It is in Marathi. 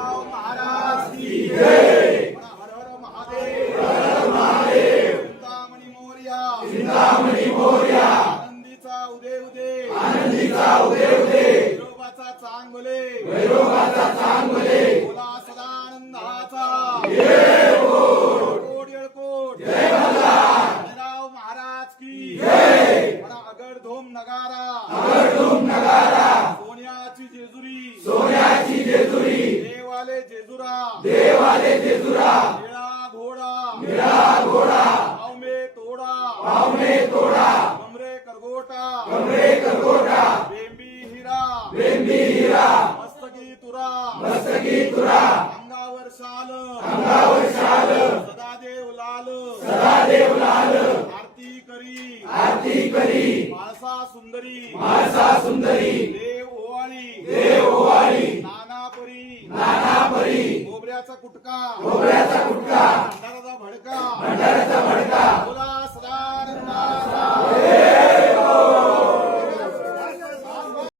खंडेराव महाराज की जय. हर हर महादेव. हर हर महादेव. चिंतामणी मोरया. चिंतामणी मोरया. आनंदीचा उदय उदे. आनंदीचा उदय उदे. वैरोबाचा चांग भले. वैरोबाचा चांग भले. बोला सदानंदाचा. जय बोल. कोट येळकोट. जय मल्हार. खंडेराव महाराज की जय. अगडधोम नगारा. अगडधोम नगारा. सोन्याची जेजुरी. सोन्याची जेजुरी. देवाले जेजुरा. देवाले जेजुरा. निळा घोडा. निळा घोडा. पावमे तोडा. पावमे तोडा. कमरे करगोटा. कमरे करगोटा. बेंबी हिरा. बेंबी हिरा. मस्तकी तुरा. मस्तकी तुरा. अंगावर शाल. अंगावर शाल. सदादेव लाल. सदादेव लाल. आरती करी. आरती करी. माळसा सुंदरी. माळसा सुंदरी. देव ओवाळी. देव ओवाळी. नाना परी. नाना परी. खोबऱ्याचा कुटका. खोबऱ्याचा कुटका.